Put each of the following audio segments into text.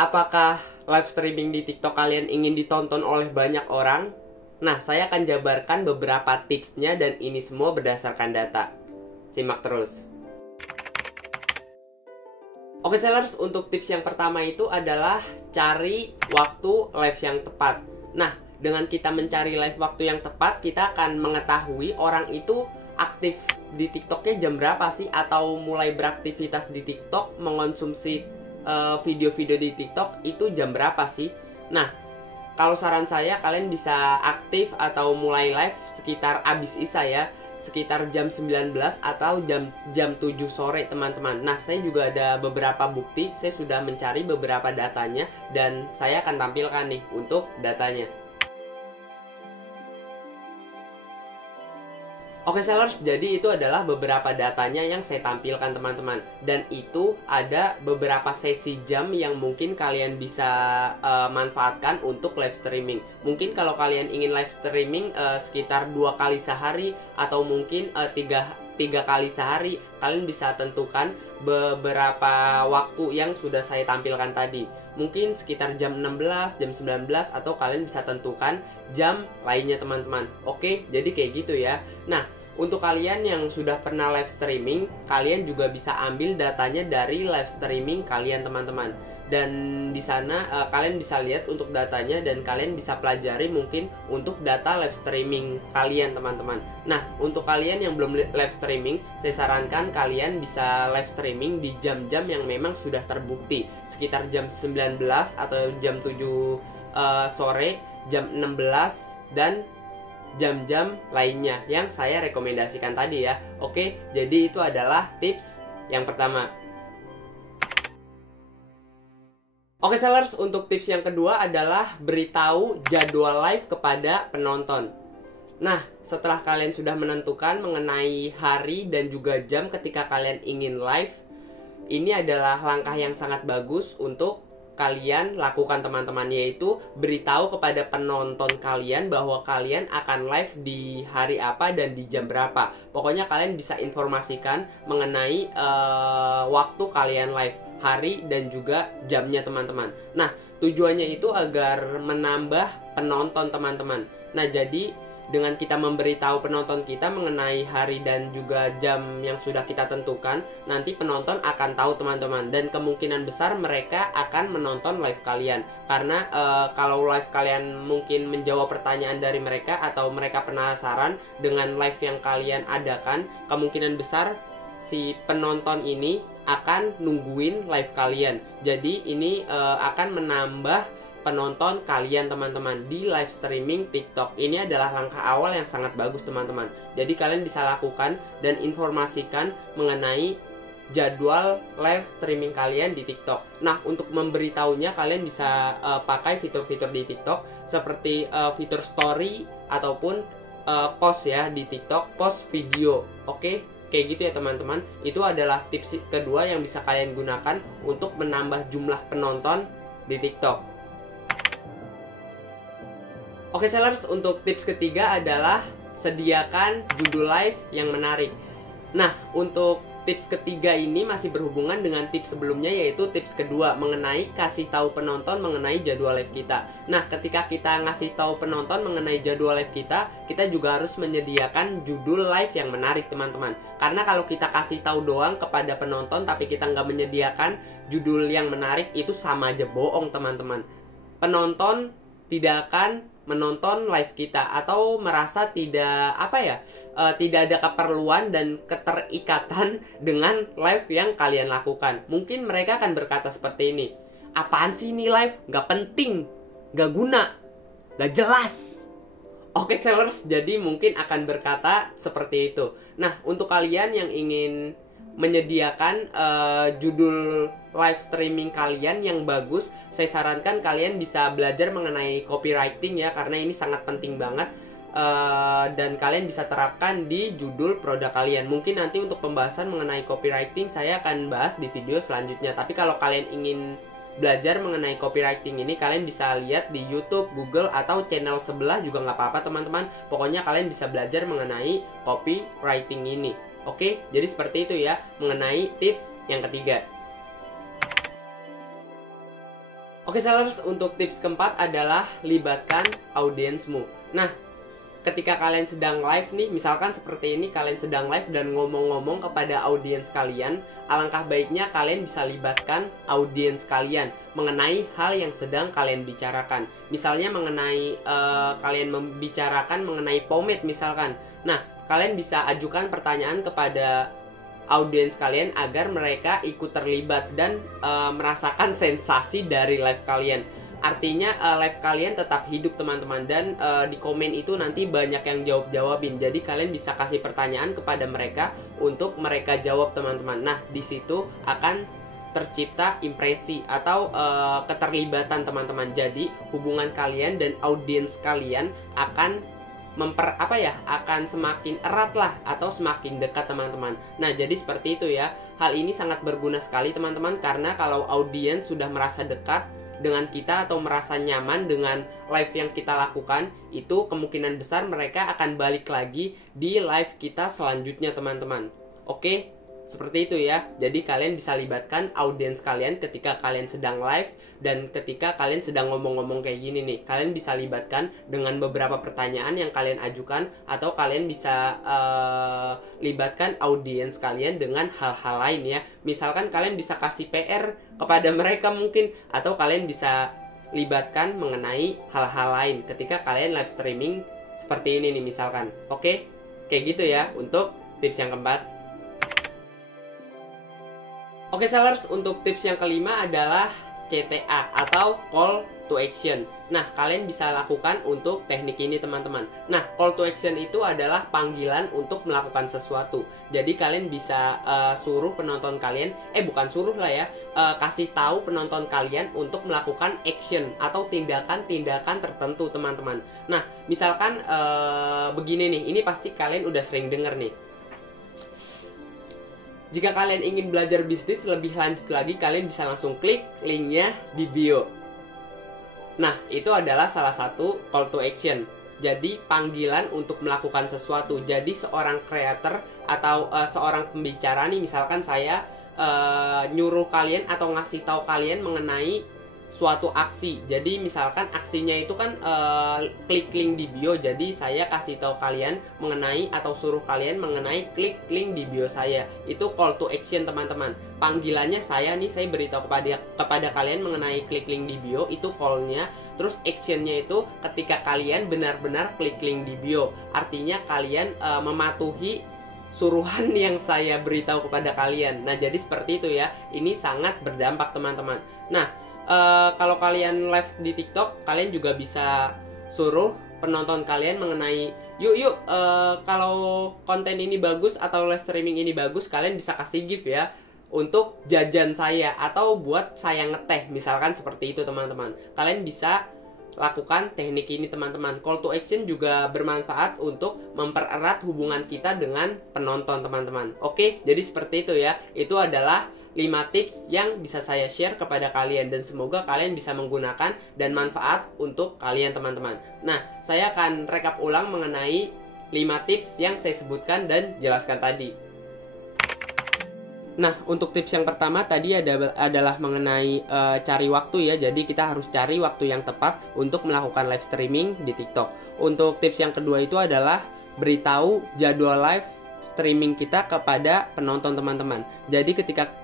Apakah live streaming di TikTok kalian ingin ditonton oleh banyak orang? Nah, saya akan jabarkan beberapa tipsnya dan ini semua berdasarkan data. Simak terus. Oke sellers, untuk tips yang pertama itu adalah cari waktu live yang tepat. Nah, dengan kita mencari live waktu yang tepat, kita akan mengetahui orang itu aktif di TikToknya jam berapa sih, atau mulai beraktivitas di TikTok, mengonsumsi video-video di TikTok itu jam berapa sih. Nah, kalau saran saya, kalian bisa aktif atau mulai live sekitar abis isya ya, sekitar jam 19 atau jam 7 sore teman-teman. Nah, saya juga ada beberapa bukti, saya sudah mencari beberapa datanya dan saya akan tampilkan nih untuk datanya. Oke sellers, jadi itu adalah beberapa datanya yang saya tampilkan teman-teman. Dan itu ada beberapa sesi jam yang mungkin kalian bisa manfaatkan untuk live streaming. Mungkin kalau kalian ingin live streaming sekitar 2 kali sehari atau mungkin 3 kali sehari, kalian bisa tentukan beberapa waktu yang sudah saya tampilkan tadi. Mungkin sekitar jam 16, jam 19, atau kalian bisa tentukan jam lainnya teman-teman. Oke, jadi kayak gitu ya. Nah, untuk kalian yang sudah pernah live streaming, kalian juga bisa ambil datanya dari live streaming kalian teman-teman. Dan di sana kalian bisa lihat untuk datanya dan kalian bisa pelajari mungkin untuk data live streaming kalian teman-teman. Nah, untuk kalian yang belum live streaming, saya sarankan kalian bisa live streaming di jam-jam yang memang sudah terbukti, sekitar jam 19 atau jam 7 sore, jam 16, dan jam-jam lainnya yang saya rekomendasikan tadi ya. Oke, jadi itu adalah tips yang pertama. Oke sellers, untuk tips yang kedua adalah beritahu jadwal live kepada penonton. Nah, setelah kalian sudah menentukan mengenai hari dan juga jam ketika kalian ingin live, ini adalah langkah yang sangat bagus untuk kalian lakukan teman-teman, yaitu beritahu kepada penonton kalian bahwa kalian akan live di hari apa dan di jam berapa. Pokoknya kalian bisa informasikan mengenai waktu kalian live, hari dan juga jamnya teman-teman. Nah, tujuannya itu agar menambah penonton teman-teman. Nah, jadi dengan kita memberitahu penonton kita mengenai hari dan juga jam yang sudah kita tentukan, nanti penonton akan tahu teman-teman, dan kemungkinan besar mereka akan menonton live kalian. Karena kalau live kalian mungkin menjawab pertanyaan dari mereka atau mereka penasaran dengan live yang kalian adakan, kemungkinan besar si penonton ini akan nungguin live kalian. Jadi ini akan menambah penonton kalian teman-teman di live streaming TikTok. Ini adalah langkah awal yang sangat bagus teman-teman. Jadi kalian bisa lakukan dan informasikan mengenai jadwal live streaming kalian di TikTok. Nah, untuk memberitahunya kalian bisa pakai fitur-fitur di TikTok seperti fitur story ataupun post ya di TikTok, post video. Oke? Kayak gitu ya teman-teman. Itu adalah tips kedua yang bisa kalian gunakan untuk menambah jumlah penonton di TikTok. Oke sellers, untuk tips ketiga adalah sediakan judul live yang menarik. Nah, untuk tips ketiga ini masih berhubungan dengan tips sebelumnya, yaitu tips kedua mengenai kasih tahu penonton mengenai jadwal live kita. Nah, ketika kita ngasih tahu penonton mengenai jadwal live kita juga harus menyediakan judul live yang menarik teman-teman. Karena kalau kita kasih tahu doang kepada penonton tapi kita nggak menyediakan judul yang menarik, itu sama aja bohong teman-teman. Penonton tidak akan menonton live kita atau merasa tidak tidak ada keperluan dan keterikatan dengan live yang kalian lakukan. Mungkin mereka akan berkata seperti ini, apaan sih ini live, gak penting, gak guna, gak jelas. Oke sellers, jadi mungkin akan berkata seperti itu. Nah, untuk kalian yang ingin menyediakan judul live streaming kalian yang bagus, saya sarankan kalian bisa belajar mengenai copywriting ya, karena ini sangat penting banget. Dan kalian bisa terapkan di judul produk kalian. Mungkin nanti untuk pembahasan mengenai copywriting saya akan bahas di video selanjutnya. Tapi kalau kalian ingin belajar mengenai copywriting ini, kalian bisa lihat di YouTube, Google, atau channel sebelah juga nggak apa-apa teman-teman. Pokoknya kalian bisa belajar mengenai copywriting ini. Oke, jadi seperti itu ya mengenai tips yang ketiga. Oke sellers, untuk tips keempat adalah libatkan audiensmu. Nah, ketika kalian sedang live nih, misalkan seperti ini, kalian sedang live dan ngomong-ngomong kepada audiens kalian, alangkah baiknya kalian bisa libatkan audiens kalian mengenai hal yang sedang kalian bicarakan. Misalnya mengenai kalian membicarakan mengenai pomade misalkan. Nah, kalian bisa ajukan pertanyaan kepada audiens kalian agar mereka ikut terlibat dan merasakan sensasi dari live kalian. Artinya live kalian tetap hidup teman-teman, dan di komen itu nanti banyak yang jawabin. Jadi kalian bisa kasih pertanyaan kepada mereka untuk mereka jawab teman-teman. Nah, di situ akan tercipta impresi atau keterlibatan teman-teman. Jadi hubungan kalian dan audiens kalian akan akan semakin erat lah atau semakin dekat teman-teman. Nah, jadi seperti itu ya. Hal ini sangat berguna sekali teman-teman, karena kalau audiens sudah merasa dekat dengan kita atau merasa nyaman dengan live yang kita lakukan, itu kemungkinan besar mereka akan balik lagi di live kita selanjutnya teman-teman. Oke, seperti itu ya. Jadi kalian bisa libatkan audiens kalian ketika kalian sedang live, dan ketika kalian sedang ngomong-ngomong kayak gini nih, kalian bisa libatkan dengan beberapa pertanyaan yang kalian ajukan, atau kalian bisa libatkan audiens kalian dengan hal-hal lain ya. Misalkan kalian bisa kasih PR kepada mereka mungkin, atau kalian bisa libatkan mengenai hal-hal lain ketika kalian live streaming seperti ini nih misalkan. Oke, kayak gitu ya untuk tips yang keempat. Oke sellers, untuk tips yang kelima adalah CTA atau call to action. Nah, kalian bisa lakukan untuk teknik ini teman-teman. Nah, call to action itu adalah panggilan untuk melakukan sesuatu. Jadi kalian bisa suruh penonton kalian, bukan suruh lah ya, kasih tahu penonton kalian untuk melakukan action atau tindakan-tindakan tertentu teman-teman. Nah, misalkan begini nih, ini pasti kalian udah sering denger nih. Jika kalian ingin belajar bisnis lebih lanjut lagi, kalian bisa langsung klik linknya di bio. Nah, itu adalah salah satu call to action. Jadi, panggilan untuk melakukan sesuatu. Jadi, seorang creator atau seorang pembicara nih, misalkan saya nyuruh kalian atau ngasih tahu kalian mengenai suatu aksi. Jadi misalkan aksinya itu kan klik link di bio. Jadi saya kasih tahu kalian mengenai atau suruh kalian mengenai klik link di bio saya. Itu call to action teman-teman. Panggilannya saya beritahu kepada kalian mengenai klik link di bio, itu callnya. Terus actionnya itu ketika kalian benar-benar klik link di bio. Artinya kalian mematuhi suruhan yang saya beritahu kepada kalian. Nah, jadi seperti itu ya. Ini sangat berdampak teman-teman. Nah, kalau kalian live di TikTok, kalian juga bisa suruh penonton kalian mengenai yuk kalau konten ini bagus atau live streaming ini bagus, kalian bisa kasih gift ya untuk jajan saya atau buat saya ngeteh, misalkan seperti itu teman-teman. Kalian bisa lakukan teknik ini teman-teman. Call to action juga bermanfaat untuk mempererat hubungan kita dengan penonton teman-teman. Oke, jadi seperti itu ya. Itu adalah 5 tips yang bisa saya share kepada kalian, dan semoga kalian bisa menggunakan dan manfaat untuk kalian teman-teman. Nah, saya akan rekap ulang mengenai 5 tips yang saya sebutkan dan jelaskan tadi. Nah, untuk tips yang pertama tadi adalah mengenai cari waktu ya. Jadi kita harus cari waktu yang tepat untuk melakukan live streaming di TikTok. Untuk tips yang kedua itu adalah beritahu jadwal live streaming kita kepada penonton teman-teman. Jadi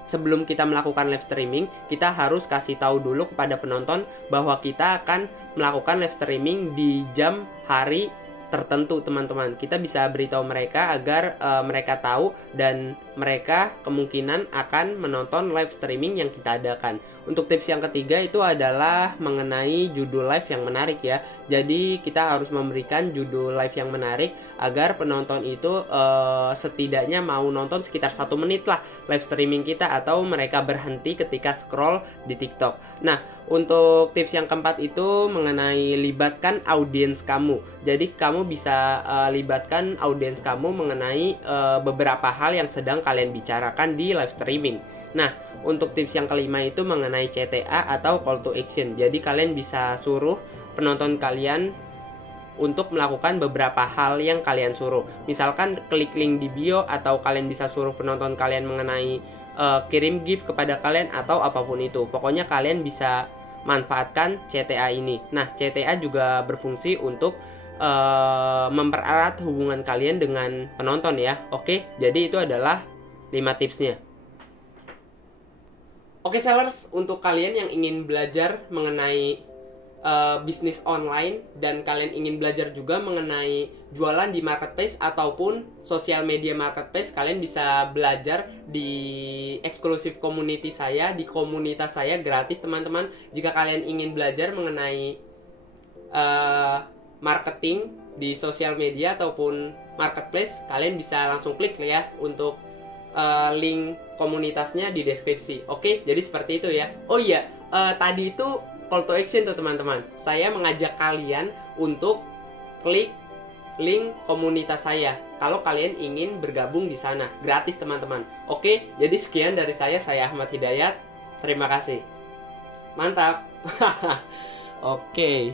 sebelum kita melakukan live streaming, kita harus kasih tahu dulu kepada penonton bahwa kita akan melakukan live streaming di jam hari tertentu teman-teman. Kita bisa beritahu mereka agar mereka tahu dan mereka kemungkinan akan menonton live streaming yang kita adakan. Untuk tips yang ketiga itu adalah mengenai judul live yang menarik ya. Jadi kita harus memberikan judul live yang menarik agar penonton itu setidaknya mau nonton sekitar 1 menit lah live streaming kita, atau mereka berhenti ketika scroll di TikTok. Nah, untuk tips yang keempat itu mengenai libatkan audiens kamu. Jadi kamu bisa libatkan audiens kamu mengenai beberapa hal yang sedang kalian bicarakan di live streaming. Nah, untuk tips yang kelima itu mengenai CTA atau call to action. Jadi kalian bisa suruh penonton kalian untuk melakukan beberapa hal yang kalian suruh. Misalkan klik link di bio, atau kalian bisa suruh penonton kalian mengenai kirim gift kepada kalian atau apapun itu. Pokoknya kalian bisa manfaatkan CTA ini. Nah, CTA juga berfungsi untuk mempererat hubungan kalian dengan penonton ya. Oke, jadi itu adalah 5 tipsnya. Oke sellers, untuk kalian yang ingin belajar mengenai bisnis online dan kalian ingin belajar juga mengenai jualan di marketplace ataupun sosial media marketplace, kalian bisa belajar di eksklusif community saya, di komunitas saya gratis teman-teman. Jika kalian ingin belajar mengenai marketing di sosial media ataupun marketplace, kalian bisa langsung klik ya untuk link komunitasnya di deskripsi. Oke, jadi seperti itu ya. Oh iya, tadi itu call to action tuh teman-teman. Saya mengajak kalian untuk klik link komunitas saya kalau kalian ingin bergabung di sana. Gratis teman-teman. Oke, jadi sekian dari saya Ahmad Hidayat. Terima kasih. Mantap. Oke.